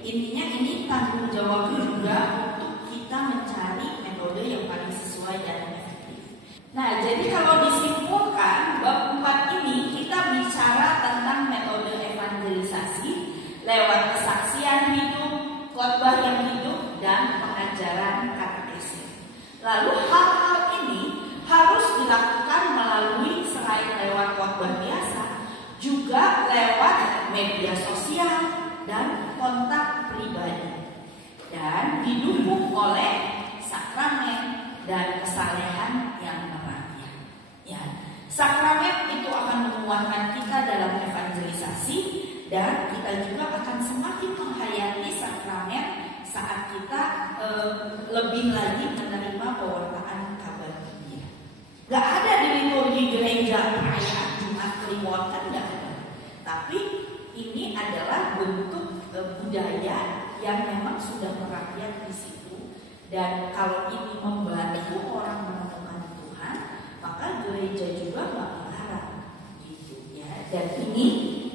Intinya ini tanggung jawab juga untuk kita mencari metode yang paling sesuai dan efektif. Nah, jadi kalau disimpulkan bab 4 ini kita bicara tentang metode evangelisasi lewat kesaksian hidup, khotbah yang hidup, dan pengajaran katekese. Lalu hal-hal ini harus dilakukan melalui selain lewat khotbah biasa, juga lewat media sosial dan kontak pribadi, dan didukung oleh sakramen dan kesalehan yang merakyat. Ya, sakramen itu akan menguatkan kita dalam evangelisasi, dan kita juga akan semakin menghayati sakramen saat kita lebih lagi menerima pewartaan kabar gembira. Gak ada di liturgi gereja perayaan Jumat Kliwon, kan gak ada. Tapi ini adalah bentuk budaya yang memang sudah merakyat di situ, dan kalau ini membantu orang menemukan Tuhan, maka gereja juga nggak melarang, gitu ya. Dan ini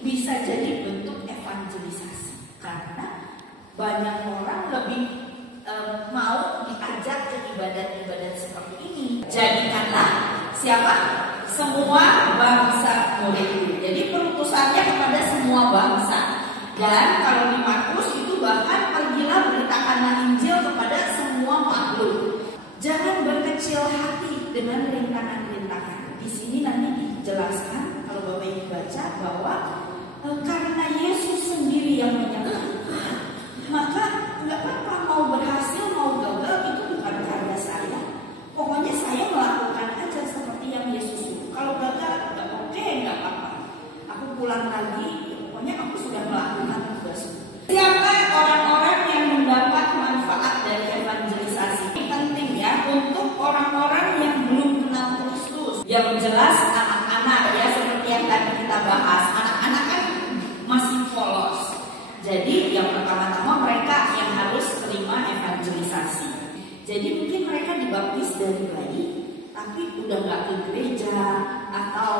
bisa jadi bentuk evangelisasi karena banyak orang lebih mau diajak ke ibadat-ibadat seperti ini. Jadikanlah siapa? Semua bangsa murid. Jadi perutusannya kepada semua bangsa. Dan kalau di Markus itu bahkan pergilah beritakanlah Injil kepada semua makhluk. Jangan berkecil hati dengan rintangan-rintangan. Di sini nanti dijelaskan kalau Bapak Ibu baca bahwa karena Yesus sendiri yang menyertai, maka nggak apa-apa mau berhasil mau gagal itu bukan karena saya. Pokoknya saya melakukan aja seperti yang Yesus suruh. Kalau gagal nggak oke, nggak apa-apa. Aku pulang lagi. Pokoknya aku sudah melakukan tugas. Siapa orang-orang yang mendapat manfaat dari evangelisasi? Ini penting ya untuk orang-orang yang belum kenal Kristus. Yang jelas anak-anak ya, seperti yang tadi kita bahas. Anak-anak kan masih polos. Jadi yang pertama-tama mereka yang harus terima evangelisasi. Jadi mungkin mereka dibaptis dari bayi, tapi udah nggak ke gereja, atau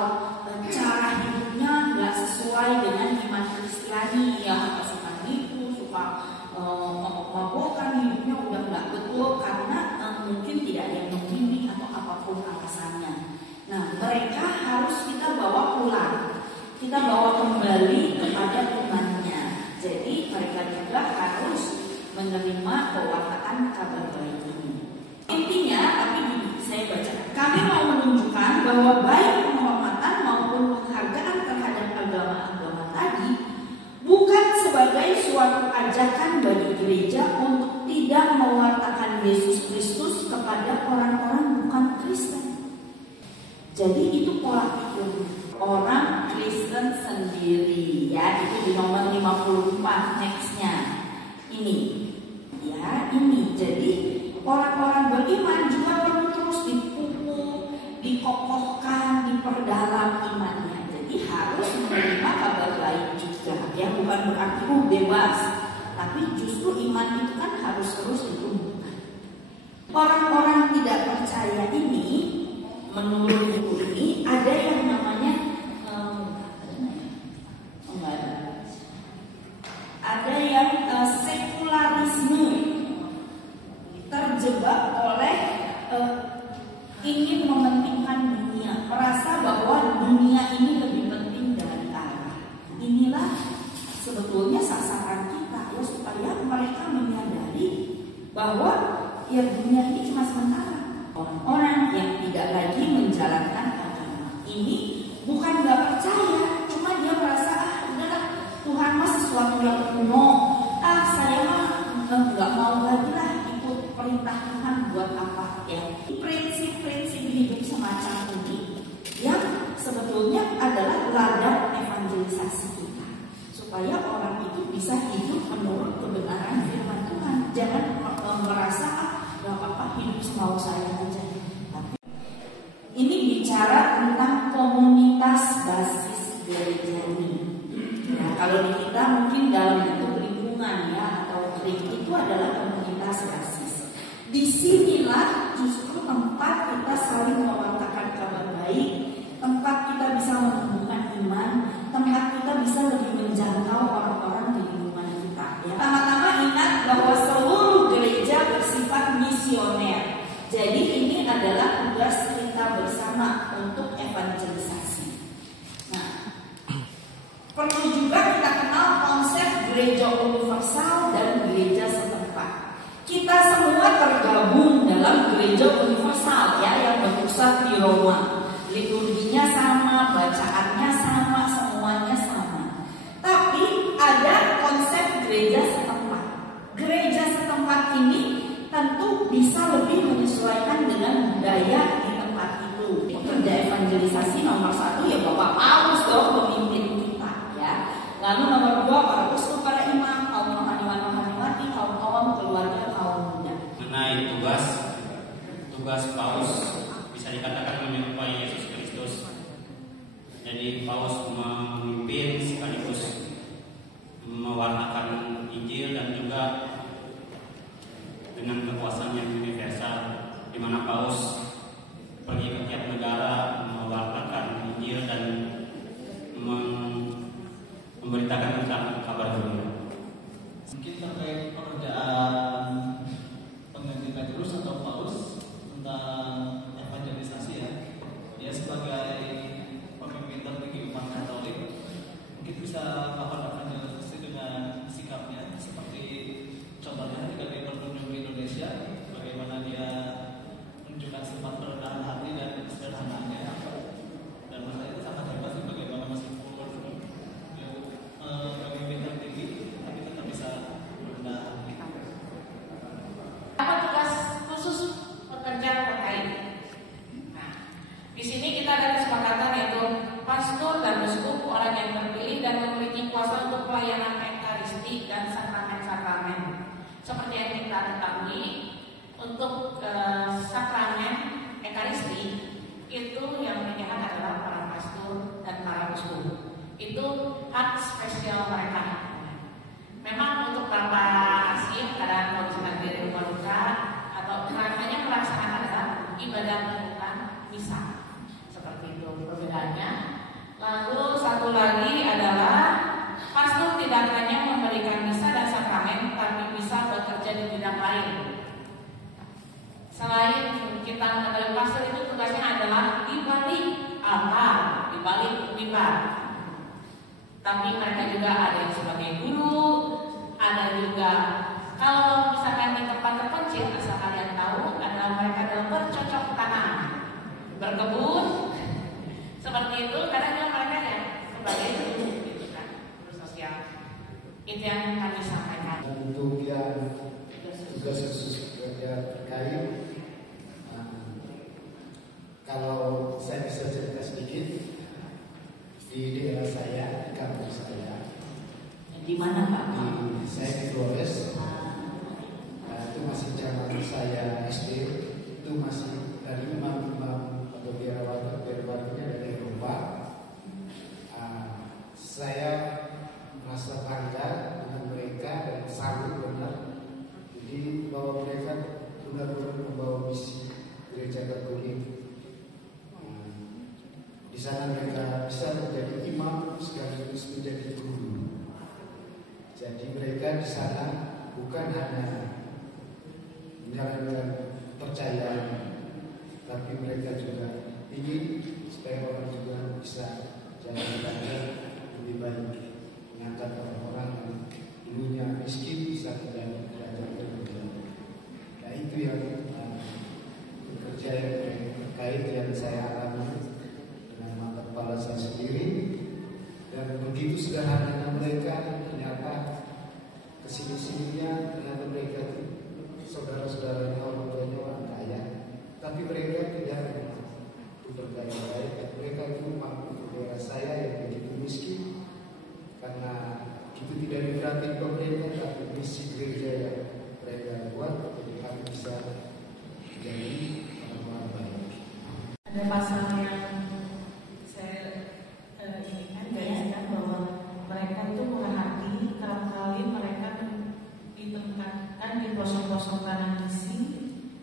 cara hidupnya nggak sesuai dengan iman Kristiani, ya suka nipu, suka mabok-mabokan, hidupnya udah nggak betul karena mungkin tidak ada yang membimbing atau apapun alasannya. Nah, mereka harus kita bawa pulang, kita bawa kembali kepada imannya. Jadi mereka juga harus menerima pewartaan kabar baik ini. Intinya, tapi saya baca, kami mau menunjukkan bahwa baik penghormatan maupun penghargaan terhadap agama-agama tadi bukan sebagai suatu ajakan bagi gereja untuk tidak mewartakan Yesus Kristus kepada orang-orang bukan Kristen. Jadi itu pola pikir orang Kristen sendiri, ya, itu di nomor 54 nextnya. Ini, ya, ini. Jadi orang-orang beriman juga perlu terus dipupuk, dikokohkan, diperdalam imannya. Jadi harus menerima kabar baik juga, ya, bukan berarti bebas, tapi justru iman itu kan harus terus ditumbuhkan. Orang-orang tidak percaya ini, menurut buku ini ada yang namanya sekularisme, terjebak oleh ingin mementingkan dunia, merasa bahwa dunia ini lebih penting dari Allah. Inilah sebetulnya sasaran kita, ya, supaya mereka menyadari bahwa ya dunia ini cuma sementara. Orang-orang yang tidak lagi menjalankan agama ini bukan nggak percaya, cuma dia merasa udahlah Tuhan mah sesuatu yang kuno, saya mah nggak mau lagi lah ikut perintah Tuhan, buat apa ya. Prinsip-prinsip hidup semacam ini yang sebetulnya adalah ladang evangelisasi kita, supaya orang itu bisa hidup menurut kebenaran firman Tuhan. Jangan merasa nggak apa-apa hidup semau saya aja. Tapi ini bicara tentang komunitas basis gereja ini. Nah, kalau di kita mungkin dalam bentuk lingkungan, ya, atau gereja itu adalah komunitas basis. Disinilah justru tempat kita saling mewartakan kabar baik, tempat kita bisa menumbuhkan iman, tempat kita bisa lebih menjangkau orang-orang di lingkungan kita. Ya. gereja universal dan gereja setempat. Kita semua tergabung dalam gereja universal ya, yang berpusat di Roma. Liturginya sama, bacaannya sama, semuanya sama. Tapi ada konsep gereja setempat. Gereja setempat ini tentu bisa lebih menyesuaikan dengan budaya di tempat itu. Kerja evangelisasi nomor 1 ya Bapak Paulus dong, pemimpin kita ya. Lalu nomor 2 para uskup, para imam, kaum rohaniwan-rohaniwati, kaum keluarga, kaum muda. Mengenai tugas Paulus bisa dikatakan menyerupai Yesus Kristus. Jadi Paulus memimpin sekaligus mewartakan Injil dan juga dengan kekuasaan yang universal, di mana Paulus pergi ke tiap negara mewartakan Injil dan memberitakan tentang kabar gembira. Mungkin terkait pekerjaan pengganti Petrus atau Paulus tentang evangelisasi ya, dia sebagai pemimpin tertinggi umat Katolik mungkin bisa melakukan evangelisasi dengan sikapnya, seperti contohnya ketika dia berkunjung ke Indonesia, bagaimana dia menunjukkan sifat kerendahan hati dan kesederhanaannya. Dan menurut saya itu sangat hebat sih, bagaimana meskipun pemimpin tertinggi tapi tetap bisa merendah hati. Apa tugas khusus pekerja terkait? Nah, di sini kita ada kesepakatan yaitu pastor dan uskup orang yang terpilih dan memiliki kuasa untuk pelayanan ekaristi dan sakramen-sakramen. Seperti yang kita ketahui, untuk sakramen ekaristi itu yang menyediakan adalah para pastor dan para uskup. Itu hak spesial mereka. Memang untuk Bapak Asyik kadang kalau diri rumah duka atau hanya melaksanakan adalah ibadah bukan misa, seperti itu perbedaannya. Lalu satu lagi adalah pastor tidak hanya memberikan misa dan sakramen, tapi bisa bekerja di bidang lain. Selain kita mengenal pastor, itu tugasnya adalah di balik altar, di balik mimbar. Tapi mereka juga ada yang sebagai guru, ada juga kalau misalkan di tempat terpencil, asal kalian tahu adalah mereka adalah bercocok tanam, berkebun, seperti itu. Kadang juga mereka ya sebagai guru, gitu kan, guru sosial. Itu yang kami sampaikan. Untuk yang tugas khusus kerja terkait, kalau saya bisa cerita sedikit. Di daerah saya, di kampung saya. Di mana Pak? Saya di Flores. Itu masih zaman saya SD. Itu masih dari imam-imam atau biarawati-biarawatinya dari Eropa. Saya merasa bangga dengan mereka dan sanggup benar. Jadi bahwa mereka benar-benar membawa misi gereja Katolik. Di sana mereka bisa menjadi imam sekaligus menjadi guru. Jadi mereka di sana bukan hanya menjalankan percayaan, tapi mereka juga ingin supaya orang juga bisa jalan lebih baik, mengangkat orang-orang yang dulunya miskin bisa menjadi belajar lebih baik. Nah itu yang bekerja yang terkait yang saya alami kepala saya sendiri, dan begitu sederhananya mereka, ternyata kesini-sininya ternyata mereka saudara-saudaranya orang tuanya orang kaya, tapi mereka tidak berkaya baik. Mereka itu mampu di daerah saya yang begitu miskin, karena itu tidak diperhatikan pemerintah, tapi misi gereja yang mereka buat, jadi kami bisa menjadi orang-orang baik. Ada pasal yang mereka itu murah hati, kerap-kali mereka ditempatkan di pelosok-pelosok kanan kiri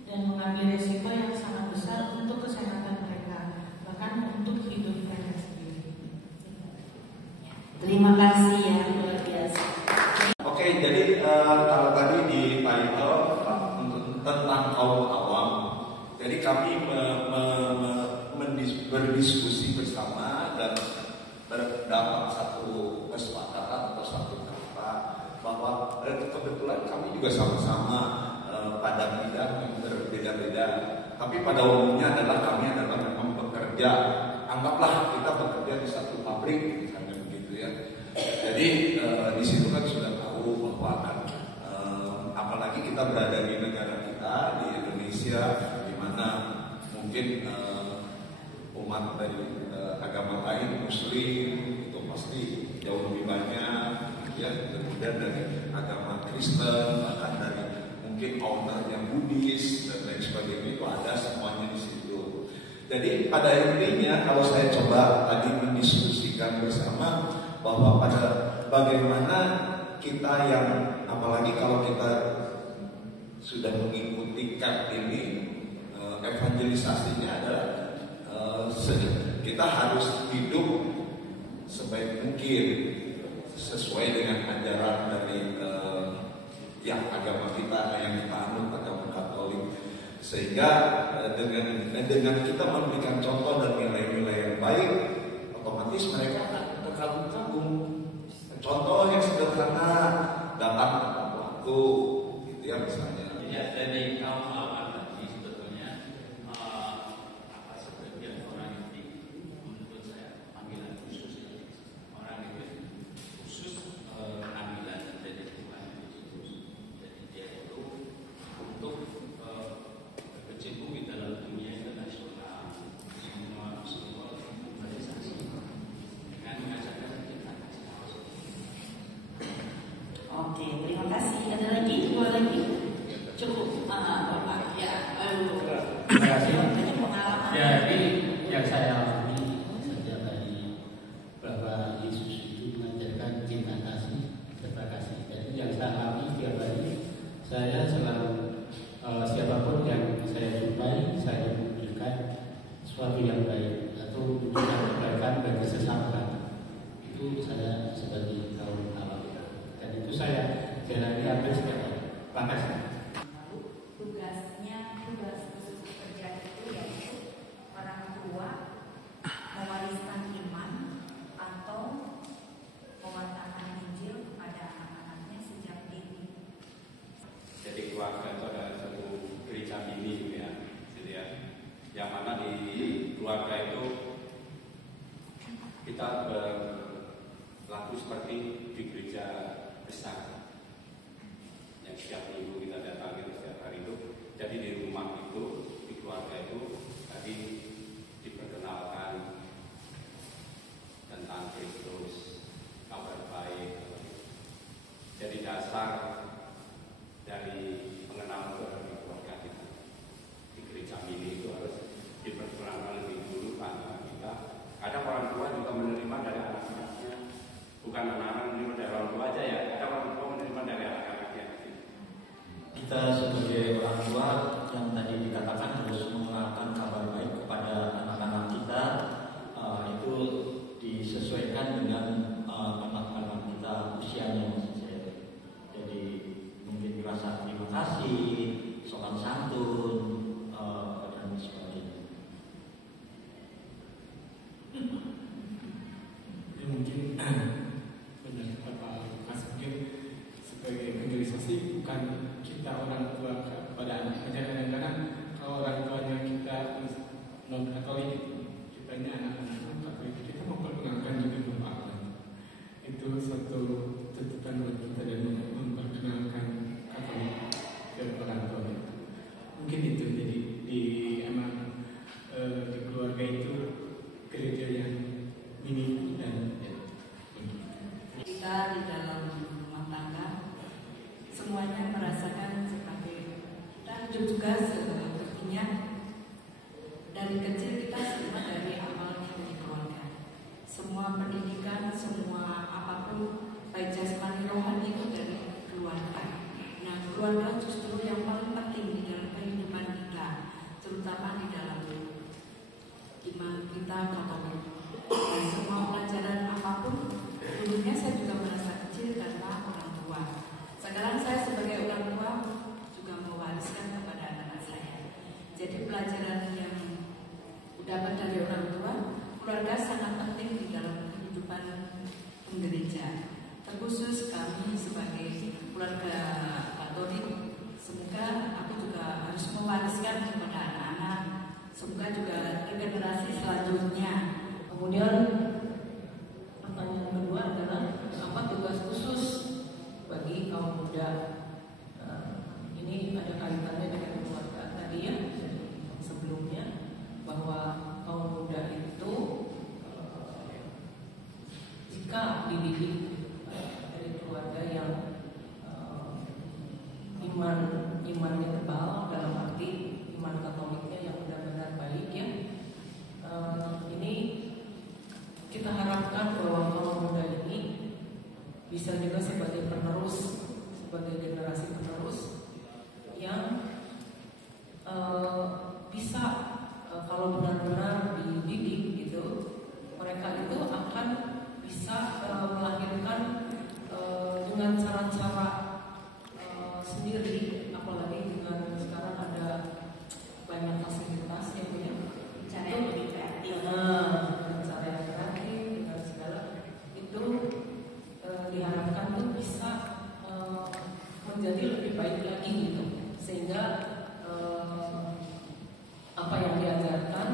dan mengambil resiko yang sangat besar untuk kesehatan mereka, bahkan untuk hidup mereka sendiri. Terima kasih ya, luar biasa. Oke, jadi kalau tadi di title tentang kaum awam, jadi kami berdiskusi bersama dan berdapat satu kesepakatan atau satu kata juga sama-sama pada bidang yang berbeda-beda. Tapi pada umumnya kami adalah memang bekerja. Anggaplah kita bekerja di satu pabrik, misalnya begitu ya. Jadi di situ kan sudah tahu bahwa kan, apalagi kita berada di negara kita di Indonesia, di mana mungkin umat dari agama lain, Muslim itu pasti jauh lebih banyak, ya. Kemudian dari agama Kristen, bahkan dari mungkin ownernya Buddhis dan lain sebagainya, itu ada semuanya di situ. Jadi pada intinya kalau saya coba tadi mendiskusikan bersama bahwa pada bagaimana kita yang apalagi kalau kita sudah mengikuti CAP ini, evangelisasinya adalah kita harus hidup sebaik mungkin sesuai dengan ajaran dari yang agama kita yang kita anut, agama Katolik, sehingga dengan kita memberikan contoh dan nilai-nilai yang baik, otomatis mereka akan terkagum-kagum. Contoh yang sederhana, datang tepat waktu, gitu ya misalnya. Ya, dari kaum ulama tadi sebetulnya apa sebagian orang itu menurut saya panggilan khusus, orang itu khusus panggilan dari Tuhan Yesus. Jadi dia itu untuk berkecimpung di dalam dunia internasional, semua globalisasi dengan mengajarkan kita. Oke, terima kasih. Ada lagi? Dua lagi? Cukup, Bapak. Ya, lalu. Terima kasih. Pengalaman. Jadi yang saya alami sejak tadi bahwa Yesus itu mengajarkan cinta kasih serta kasih. Jadi yang saya alami setiap hari, saya selalu siapapun yang saya jumpai, saya memberikan sesuatu yang baik atau memberikan kebaikan bagi sesama. Itu saya sebagai kaum awam. Dan itu saya jalani hampir setiap hari. Terima kasih. Tugas khusus pekerja itu yaitu orang tua mewariskan iman atau mewartakan Injil kepada anak-anaknya sejak dini. Jadi keluarga itu adalah satu gereja mini, ya, gitu ya. Yang mana di keluarga itu kita berlaku seperti di gereja besar. Yang setiap minggu kita datang itu setiap hari itu. Jadi di rumah itu, di keluarga itu tadi diperkenalkan tentang Kristus, kabar baik. Jadi dasar dari pengenalan terhadap keluarga kita di gereja mini itu harus diperkenalkan lebih dulu pada kita. Kadang orang tua juga menerima dari anak-anaknya, bukan anak-anak menerima dari orang tua aja ya. Ada orang tua menerima dari anak-anaknya. Kita sebagai orang tua yang tadi dikatakan harus mengenalkan kabar baik kepada anak-anak kita, itu disesuaikan dengan anak-anak kita usianya saja. Jadi mungkin rasa terima kasih, sopan santun, dan sebagainya. Ya, mungkin benar kata Mas, mungkin sebagai evangelisasi bukan kita orang tua kepada anak saja. Kadang-kadang kalau orang tuanya kita non Katolik, kitanya anak-anak non Katolik, kita memperkenalkan juga Bapak Allah. Itu suatu tuntutan buat kita dan memperkenalkan Katolik ke orang tua. Mungkin itu jadi di keluarga itu gereja yang mini dan Kita di dalam rumah tangga semuanya merasakan sebagai kita hidup juga sepertinya dari kecil kita semua dari awal dari keluarga. Semua pendidikan, semua apapun baik jasmani rohani itu dari keluarga. Nah, keluarga justru yang paling penting di dalam kehidupan kita, terutama di dalam iman kita Katolik. Dan semua pelajaran apapun, dulunya saya juga merasa kecil tanpa orang tua. Sekarang saya sebagai orang tua juga mewariskan kepada anak-anak saya. Jadi pelajaran yang dapat dari orang tua, keluarga sangat penting di dalam kehidupan gereja. Terkhusus kami sebagai keluarga Katolik muda. Ini ada kaitannya dengan keluarga tadi ya sebelumnya, bahwa kaum muda itu jika dididik dari keluarga yang imannya tebal, dalam arti iman Katoliknya yang benar-benar baik ya, ini kita harapkan bahwa kaum muda ini bisa juga sebagai penerus, sebagai generasi penerus yang bisa kalau benar-benar dididik gitu, mereka itu akan bisa melahirkan dengan cara-cara sendiri, apalagi dengan sekarang ada banyak fasilitas yang punya cara yang lebih kreatif. Dengan cara yang kreatif, dengan segala itu diharapkan tuh bisa menjadi lebih baik lagi gitu, sehingga apa yang diajarkan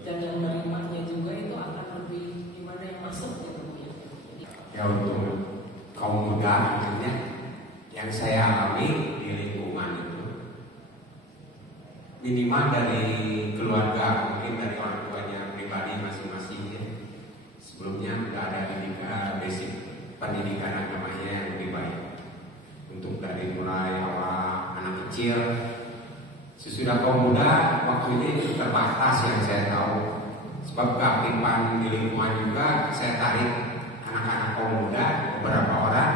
dan yang menerimanya juga itu akan lebih gimana yang masuk gitu ya. Untuk kaum muda akhirnya yang saya alami di lingkungan itu minimal dari keluarga, mungkin dari orang tuanya pribadi masing-masing ya. Sebelumnya tidak ada basic pendidikan agamanya yang lebih baik. Untuk dari mulai awal anak kecil, sesudah kaum muda waktunya itu terbatas yang saya tahu. Sebab keaktifan di lingkungan juga saya tarik anak-anak kaum muda beberapa orang.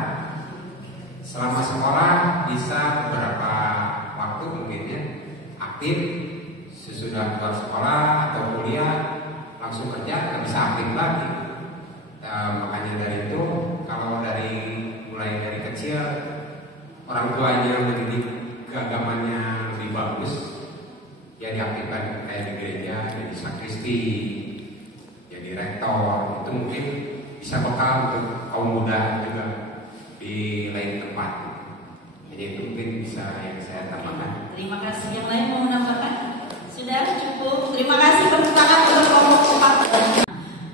Selama sekolah bisa beberapa waktu mungkin ya aktif, sesudah keluar sekolah atau kuliah langsung kerja nggak bisa aktif lagi. Makanya dari itu kalau mulai dari kecil orang tuanya mendidik keagamannya lebih bagus, ya diaktifkan kayak di gereja, jadi sakristi, jadi rektor, itu mungkin bisa bekal untuk kaum muda juga di lain tempat. Jadi itu mungkin bisa yang saya tambahkan. Terima kasih. Yang lain mau menambahkan? Sudah cukup. Terima kasih, tepuk tangan untuk kelompok 4.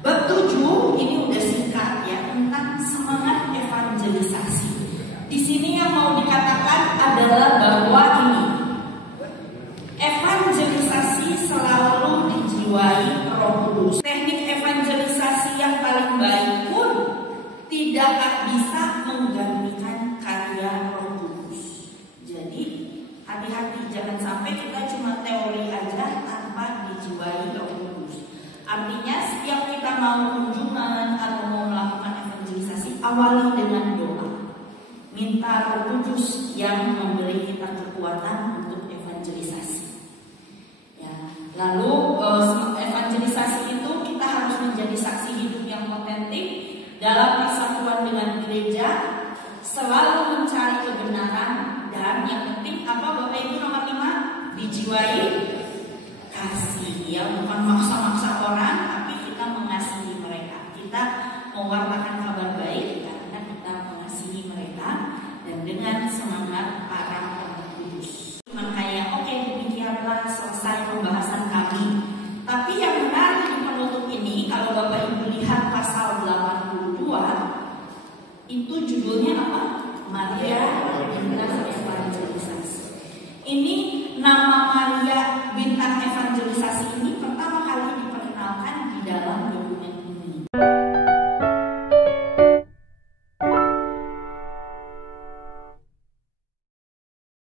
Bab 7 ini udah singkat ya, tentang semangat evangelisasi. Di sini yang mau dikatakan adalah bahwa ini evangelisasi selalu dijiwai Roh Kudus. Teknik evangelisasi yang paling baik pun tidak bisa menggantikan karya Roh Kudus. Jadi hati-hati, jangan sampai kita cuma teori aja tanpa dijiwai Roh Kudus. Artinya setiap kita mau kunjungan atau mau melakukan evangelisasi, awali dengan doa. Minta Roh Kudus yang memberi kita kekuatan untuk evangelisasi. Ya, lalu evangelisasi itu kita harus menjadi saksi hidup yang otentik dalam persatuan dengan gereja, selalu mencari kebenaran, dan yang penting apa Bapak Ibu nomor 5? Dijiwai kasih ya, bukan maksa-maksa orang, tapi kita mengasihi mereka. Kita mewartakan kabar baik